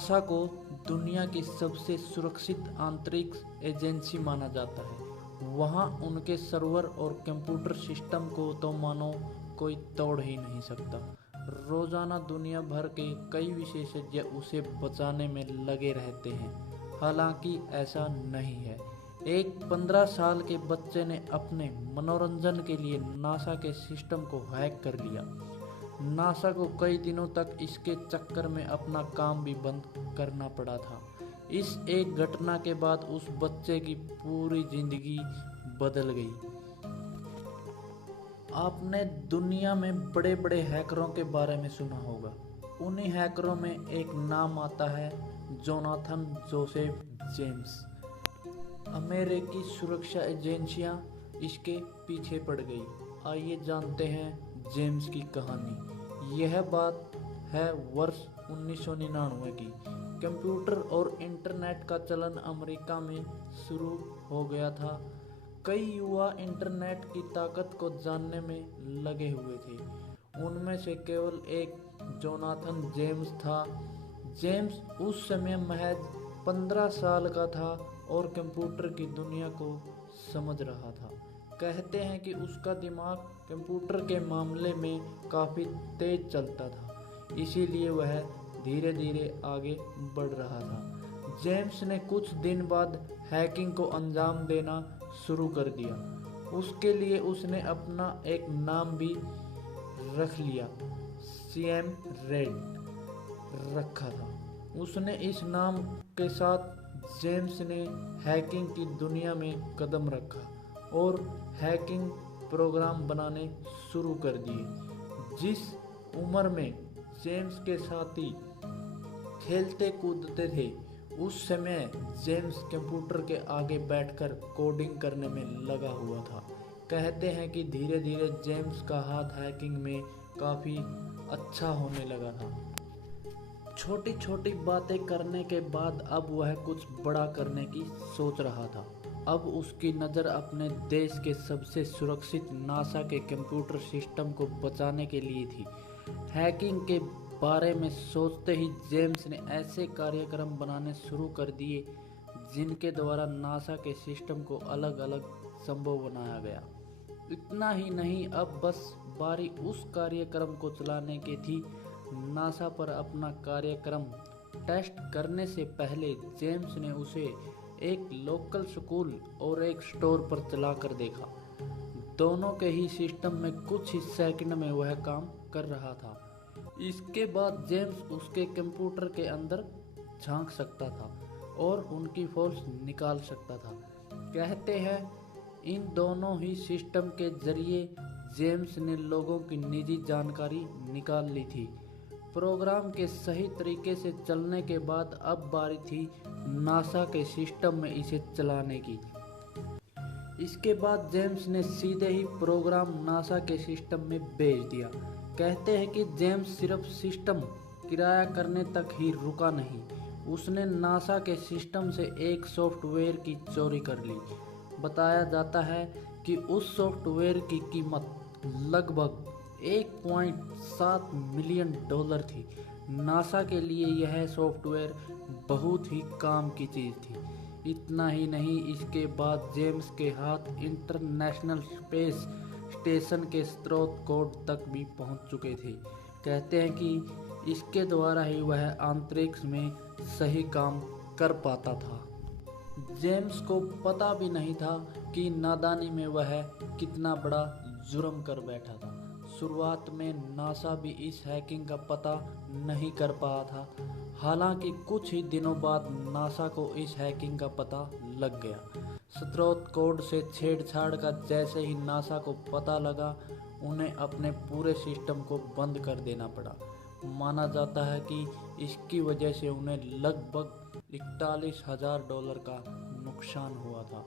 NASA को दुनिया की सबसे सुरक्षित अंतरिक्ष एजेंसी माना जाता है। वहाँ उनके सर्वर और कंप्यूटर सिस्टम को तो मानो कोई तोड़ ही नहीं सकता। रोजाना दुनिया भर के कई विशेषज्ञ उसे बचाने में लगे रहते हैं। हालांकि ऐसा नहीं है। एक 15 साल के बच्चे ने अपने मनोरंजन के लिए नासा के सिस्टम को हैक कर लिया। नासा को कई दिनों तक इसके चक्कर में अपना काम भी बंद करना पड़ा था। इस एक घटना के बाद उस बच्चे की पूरी जिंदगी बदल गई। आपने दुनिया में बड़े बड़े हैकरों के बारे में सुना होगा। उन्हीं हैकरों में एक नाम आता है जोनाथन जोसेफ जेम्स। अमेरिकी सुरक्षा एजेंसियां इसके पीछे पड़ गई। आइए जानते हैं जेम्स की कहानी। यह बात है वर्ष 1999 की। कंप्यूटर और इंटरनेट का चलन अमेरिका में शुरू हो गया था। कई युवा इंटरनेट की ताकत को जानने में लगे हुए थे। उनमें से केवल एक जोनाथन जेम्स था। जेम्स उस समय महज 15 साल का था और कंप्यूटर की दुनिया को समझ रहा था। कहते हैं कि उसका दिमाग कंप्यूटर के मामले में काफ़ी तेज चलता था, इसीलिए वह धीरे धीरे आगे बढ़ रहा था। जेम्स ने कुछ दिन बाद हैकिंग को अंजाम देना शुरू कर दिया। उसके लिए उसने अपना एक नाम भी रख लिया, सीएम रेड रखा था। उसने इस नाम के साथ जेम्स ने हैकिंग की दुनिया में कदम रखा और हैकिंग प्रोग्राम बनाने शुरू कर दिए। जिस उम्र में जेम्स के साथी खेलते कूदते थे, उस समय जेम्स कंप्यूटर के आगे बैठकर कोडिंग करने में लगा हुआ था। कहते हैं कि धीरे धीरे जेम्स का हाथ हैकिंग में काफ़ी अच्छा होने लगा था। छोटी छोटी बातें करने के बाद अब वह कुछ बड़ा करने की सोच रहा था। अब उसकी नज़र अपने देश के सबसे सुरक्षित नासा के कंप्यूटर सिस्टम को बचाने के लिए थी। हैकिंग के बारे में सोचते ही जेम्स ने ऐसे कार्यक्रम बनाने शुरू कर दिए जिनके द्वारा नासा के सिस्टम को अलग अलग संभव बनाया गया। इतना ही नहीं, अब बस बारी उस कार्यक्रम को चलाने की थी। नासा पर अपना कार्यक्रम टेस्ट करने से पहले जेम्स ने उसे एक लोकल स्कूल और एक स्टोर पर चलाकर देखा। दोनों के ही सिस्टम में कुछ ही सेकंड में वह काम कर रहा था। इसके बाद जेम्स उसके कंप्यूटर के अंदर झांक सकता था और उनकी फॉल्ट निकाल सकता था। कहते हैं इन दोनों ही सिस्टम के जरिए जेम्स ने लोगों की निजी जानकारी निकाल ली थी। प्रोग्राम के सही तरीके से चलने के बाद अब बारी थी नासा के सिस्टम में इसे चलाने की। इसके बाद जेम्स ने सीधे ही प्रोग्राम नासा के सिस्टम में भेज दिया। कहते हैं कि जेम्स सिर्फ सिस्टम किराया करने तक ही रुका नहीं, उसने नासा के सिस्टम से एक सॉफ्टवेयर की चोरी कर ली। बताया जाता है कि उस सॉफ्टवेयर की कीमत लगभग 1.7 मिलियन डॉलर थी। नासा के लिए यह सॉफ्टवेयर बहुत ही काम की चीज़ थी। इतना ही नहीं, इसके बाद जेम्स के हाथ इंटरनेशनल स्पेस स्टेशन के स्रोत कोड तक भी पहुंच चुके थे। कहते हैं कि इसके द्वारा ही वह अंतरिक्ष में सही काम कर पाता था। जेम्स को पता भी नहीं था कि नादानी में वह कितना बड़ा जुर्म कर बैठा था। शुरुआत में नासा भी इस हैकिंग का पता नहीं कर पाया था। हालांकि कुछ ही दिनों बाद नासा को इस हैकिंग का पता लग गया। स्रोत कोड से छेड़छाड़ का जैसे ही नासा को पता लगा, उन्हें अपने पूरे सिस्टम को बंद कर देना पड़ा। माना जाता है कि इसकी वजह से उन्हें लगभग 41,000 डॉलर का नुकसान हुआ था।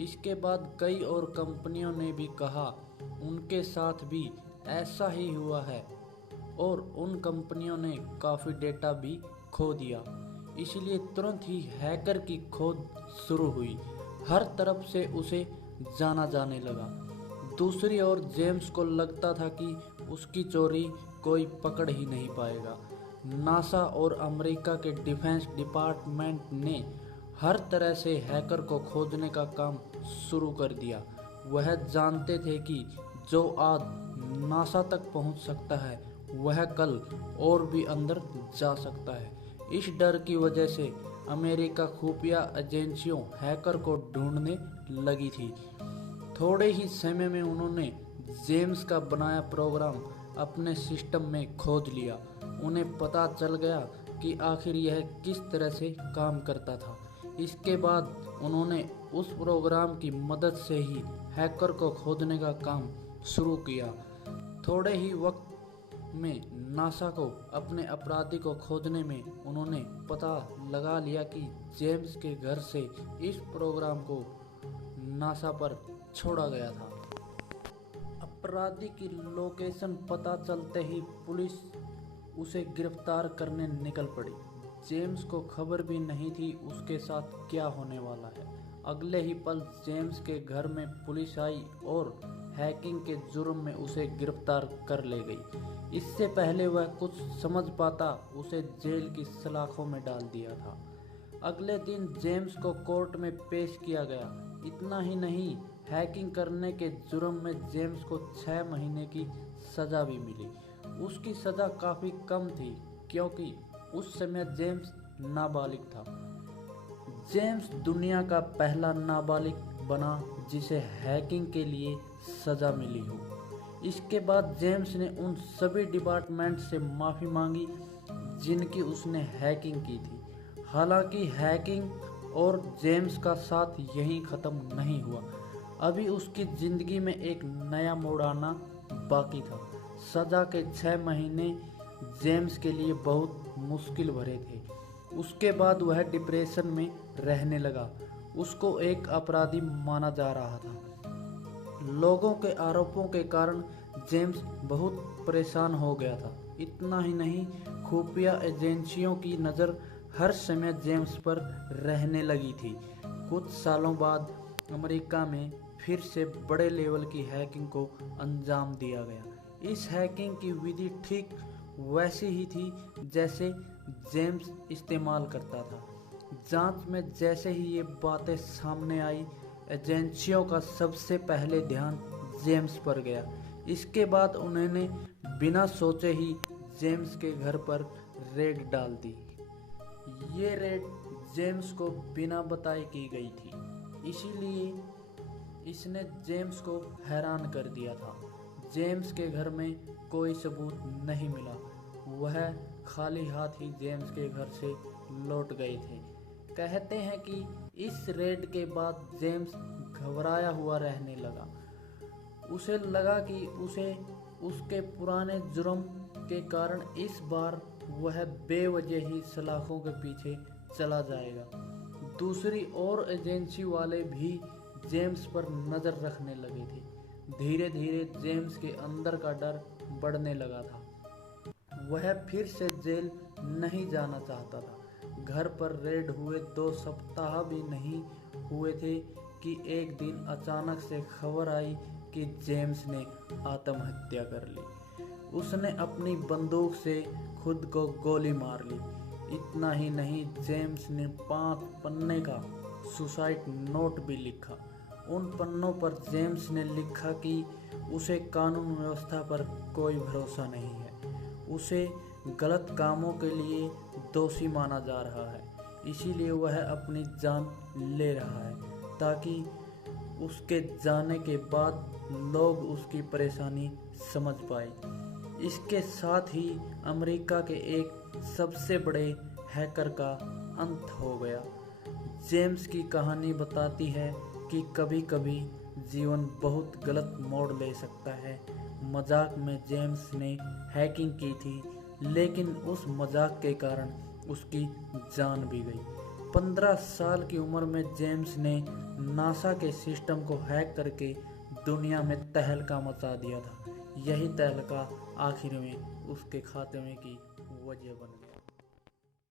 इसके बाद कई और कंपनियों ने भी कहा उनके साथ भी ऐसा ही हुआ है और उन कंपनियों ने काफ़ी डेटा भी खो दिया। इसलिए तुरंत ही हैकर की खोज शुरू हुई। हर तरफ से उसे जाना जाने लगा। दूसरी ओर जेम्स को लगता था कि उसकी चोरी कोई पकड़ ही नहीं पाएगा। नासा और अमेरिका के डिफेंस डिपार्टमेंट ने हर तरह से हैकर को खोजने का काम शुरू कर दिया। वह जानते थे कि जो आज नासा तक पहुंच सकता है वह कल और भी अंदर जा सकता है। इस डर की वजह से अमेरिका खुफिया एजेंसियों हैकर को ढूंढने लगी थी। थोड़े ही समय में उन्होंने जेम्स का बनाया प्रोग्राम अपने सिस्टम में खोज लिया। उन्हें पता चल गया कि आखिर यह किस तरह से काम करता था। इसके बाद उन्होंने उस प्रोग्राम की मदद से ही हैकर को खोजने का काम शुरू किया। थोड़े ही वक्त में नासा को अपने अपराधी को खोजने में उन्होंने पता लगा लिया कि जेम्स के घर से इस प्रोग्राम को नासा पर छोड़ा गया था। अपराधी की लोकेशन पता चलते ही पुलिस उसे गिरफ्तार करने निकल पड़ी। जेम्स को खबर भी नहीं थी उसके साथ क्या होने वाला है। अगले ही पल जेम्स के घर में पुलिस आई और हैकिंग के जुर्म में उसे गिरफ्तार कर ले गई। इससे पहले वह कुछ समझ पाता उसे जेल की सलाखों में डाल दिया था। अगले दिन जेम्स को कोर्ट में पेश किया गया। इतना ही नहीं, हैकिंग करने के जुर्म में जेम्स को 6 महीने की सज़ा भी मिली। उसकी सज़ा काफ़ी कम थी क्योंकि उस समय जेम्स नाबालिग था। जेम्स दुनिया का पहला नाबालिग बना जिसे हैकिंग के लिए सज़ा मिली हो। इसके बाद जेम्स ने उन सभी डिपार्टमेंट से माफ़ी मांगी जिनकी उसने हैकिंग की थी। हालांकि हैकिंग और जेम्स का साथ यहीं ख़त्म नहीं हुआ। अभी उसकी ज़िंदगी में एक नया मोड़ आना बाकी था। सज़ा के 6 महीने जेम्स के लिए बहुत मुश्किल भरे थे। उसके बाद वह डिप्रेशन में रहने लगा। उसको एक अपराधी माना जा रहा था। लोगों के आरोपों के कारण जेम्स बहुत परेशान हो गया था। इतना ही नहीं, खुफिया एजेंसियों की नज़र हर समय जेम्स पर रहने लगी थी। कुछ सालों बाद अमेरिका में फिर से बड़े लेवल की हैकिंग को अंजाम दिया गया। इस हैकिंग की विधि ठीक वैसी ही थी जैसे जेम्स इस्तेमाल करता था। जांच में जैसे ही ये बातें सामने आई, एजेंसियों का सबसे पहले ध्यान जेम्स पर गया। इसके बाद उन्होंने बिना सोचे ही जेम्स के घर पर रेड डाल दी। ये रेड जेम्स को बिना बताए की गई थी, इसीलिए इसने जेम्स को हैरान कर दिया था। जेम्स के घर में कोई सबूत नहीं मिला। वह खाली हाथ ही जेम्स के घर से लौट गए थे। कहते हैं कि इस रेड के बाद जेम्स घबराया हुआ रहने लगा। उसे लगा कि उसे उसके पुराने जुर्म के कारण इस बार वह बेवजह ही सलाखों के पीछे चला जाएगा। दूसरी ओर एजेंसी वाले भी जेम्स पर नज़र रखने लगे थे। धीरे धीरे जेम्स के अंदर का डर बढ़ने लगा था। वह फिर से जेल नहीं जाना चाहता था। घर पर रेड हुए 2 सप्ताह भी नहीं हुए थे कि एक दिन अचानक से खबर आई कि जेम्स ने आत्महत्या कर ली। उसने अपनी बंदूक से खुद को गोली मार ली। इतना ही नहीं, जेम्स ने 5 पन्ने का सुसाइड नोट भी लिखा। उन पन्नों पर जेम्स ने लिखा कि उसे कानून व्यवस्था पर कोई भरोसा नहीं है। उसे गलत कामों के लिए दोषी माना जा रहा है, इसीलिए वह अपनी जान ले रहा है ताकि उसके जाने के बाद लोग उसकी परेशानी समझ पाए। इसके साथ ही अमेरिका के एक सबसे बड़े हैकर का अंत हो गया। जेम्स की कहानी बताती है कि कभी कभी जीवन बहुत गलत मोड़ ले सकता है। मजाक में जेम्स ने हैकिंग की थी, लेकिन उस मजाक के कारण उसकी जान भी गई। 15 साल की उम्र में जेम्स ने नासा के सिस्टम को हैक करके दुनिया में तहलका मचा दिया था। यही तहलका आखिर में उसके खात्मे की वजह बन गया।